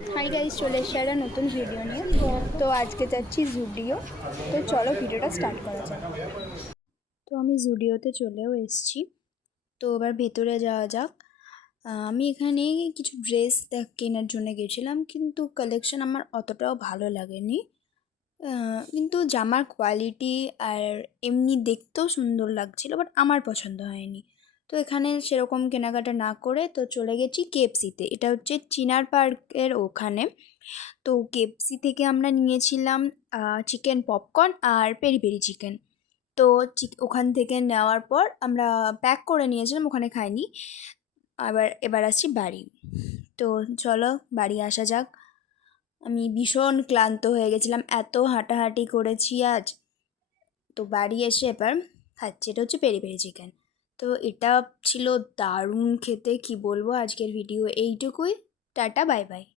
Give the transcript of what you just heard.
Hi guys, চলে এসেছি একটা নতুন ভিডিও নিয়ে। তো আজকে যাচ্ছি জুডিও। তো চলো ভিডিওটা স্টার্ট করা যাক। তো আমি জুডিওতে চলেও এসেছি। তো এবার ভেতরে যাওয়া যাক। আমি এখানে কিছু ড্রেস কেনার জন্য গেছিলাম, কিন্তু কালেকশন আমার অতটাও ভালো লাগেনি। কিন্তু জামার কোয়ালিটি আর এমনি দেখতেও সুন্দর লাগছিল, বাট আমার পছন্দ হয়নি। তো এখানে সেরকম কেনাকাটা না করে তো চলে গেছি কেএফসিতে। এটা হচ্ছে চিনার পার্কের ওখানে। তো কেএফসি থেকে আমরা নিয়েছিলাম চিকেন পপকর্ন আর পেরি পেরি চিকেন। তো ওখান থেকে নেওয়ার পর আমরা প্যাক করে নিয়েছিলাম, ওখানে খাইনি। এবার আসছি বাড়ি। তো চলো বাড়ি আসা যাক। আমি ভীষণ ক্লান্ত হয়ে গেছিলাম, এত হাঁটাহাঁটি করেছি আজ। তো বাড়ি এসে এবার খাচ্ছি, এটা হচ্ছে পেরি পেরি চিকেন। তো এটা ছিল দারুণ খেতে, কি বলবো। আজকের ভিডিও এইটুকুই। Tata, bye bye.